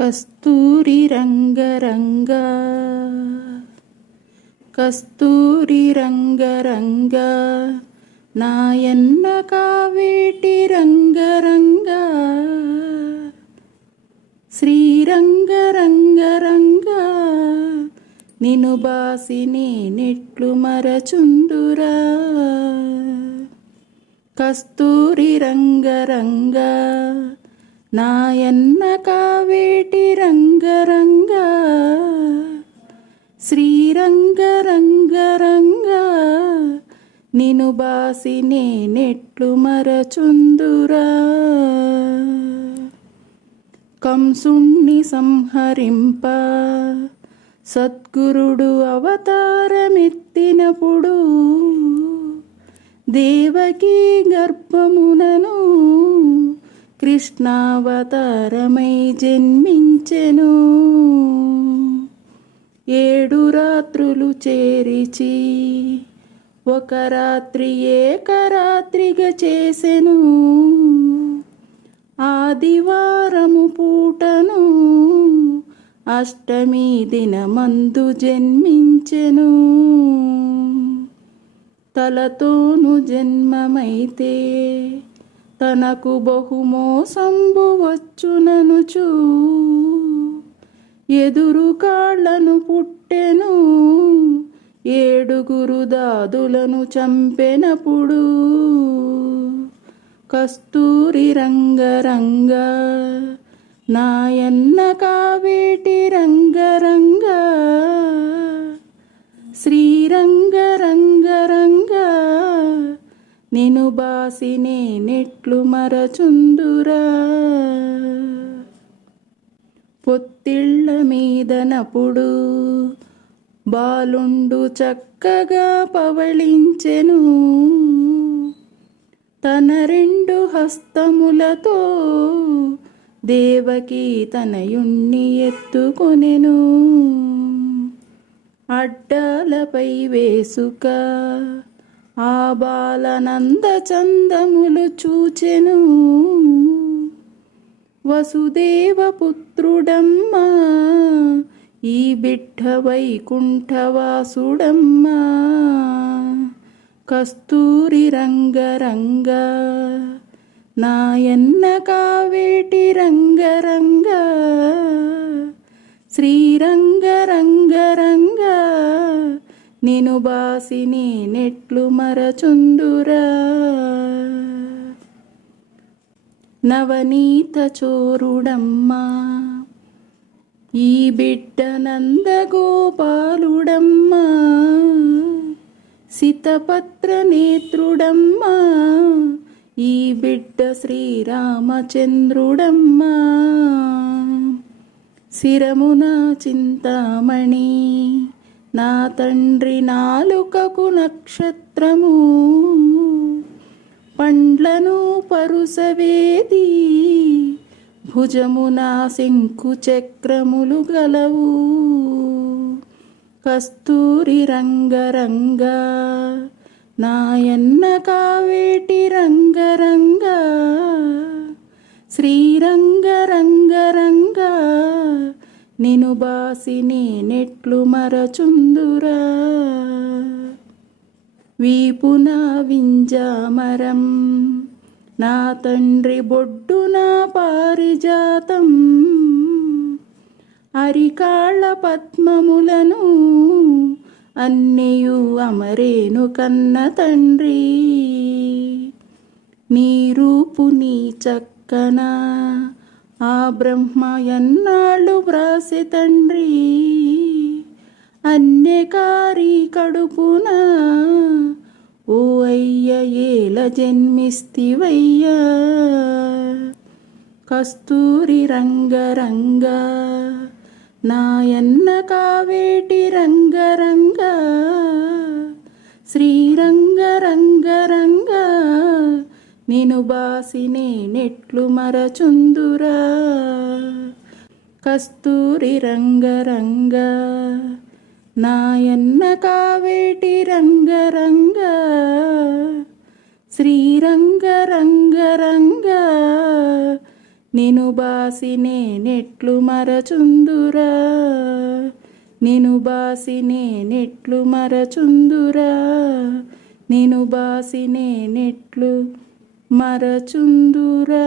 కస్తూరి రంగరంగ కస్తూరి రంగరంగ నాయన్న కావేటి రంగరంగ శ్రీరంగ రంగరంగ నిను బాసిని నెట్లు మరచుందురా. కస్తూరి రంగరంగా నాయన్న కావేటి రంగరంగ రంగ శ్రీరంగ రంగ నిను బాసి నెట్లు మరచుందురా. కంసుణ్ణి సంహరింప సద్గురుడు అవతారమెత్తినప్పుడు దేవకీ గర్భమునను కృష్ణావతారమై జన్మించెను. ఏడు రాత్రులు చేరిచి ఒక రాత్రి ఏకరాత్రిగా చేసెను. ఆదివారము పూటను అష్టమి దినమందు జన్మించెను. తలతోను జన్మమైతే తనకు బహుమోసంబు వచ్చుననుచు. ఎదురు కాళ్ళను పుట్టెను ఏడుగురు దాదులను చంపెనప్పుడు. కస్తూరి రంగరంగ నాయన్న కావేటి రంగ శ్రీరంగ నిను బాసి నెట్లు మరచుందురా. పొత్తిళ్ళ మీదనప్పుడు బాలుండు చక్కగా పవళించెను. తన రెండు హస్తములతో దేవకి తనయుణ్ణి ఎత్తుకొనెను. అడ్డాలపై వేసుక ఆ బాలనంద చందములు చూచెను. వసుదేవ పుత్రుడమ్మా ఈ బిడ్డ వైకుంఠవాసుడమ్మా. కస్తూరి రంగరంగ నాయన్న కావేటి రంగరంగ. శ్రీరంగ రంగరంగ నేను బాసిని నెట్లు మరచుందురా నవనీత చోరుడమ్మా ఈ బిడ్డ నందగోపాలుడమ్మా సితపత్ర నేత్రుడమ్మా ఈ బిడ్డ శ్రీరామచంద్రుడమ్మా. శిరమున చింతామణి నా తండ్రి నాలుకకు నక్షత్రము పండ్లను పరుసవేది భుజమున శంకు చక్రములు గలవు. కస్తూరి రంగ నాయన్న కావేటి రంగ బాసిని నెట్లు మరచుందురా. వీపున వింజామరం నా తండ్రి బొడ్డున పారిజాతం. అరికాళ్ళ పద్మములను అన్నయు అమరేను కన్న తండ్రి. నీ రూపు నీ చక్కన ఆ బ్రహ్మ ఎన్నాళ్ళు వ్రాసి తండ్రి? అన్యకారి కడుపున ఓ అయ్య ఏల జన్మిస్తివయ్యా? కస్తూరి రంగరంగ నాయన్న కావేటి రంగరంగ శ్రీరంగ రంగరంగ నేను బాసినే నెట్లు మరచుందురా. కస్తూరి రంగరంగ నాయన్న కావేటి రంగరంగ శ్రీరంగ రంగ నేను బాసినే నెట్లు మరచుందురా. నేను బాసినే నెట్లు మరచుందురా. నేను బాసినే నెట్లు మరచుందురా.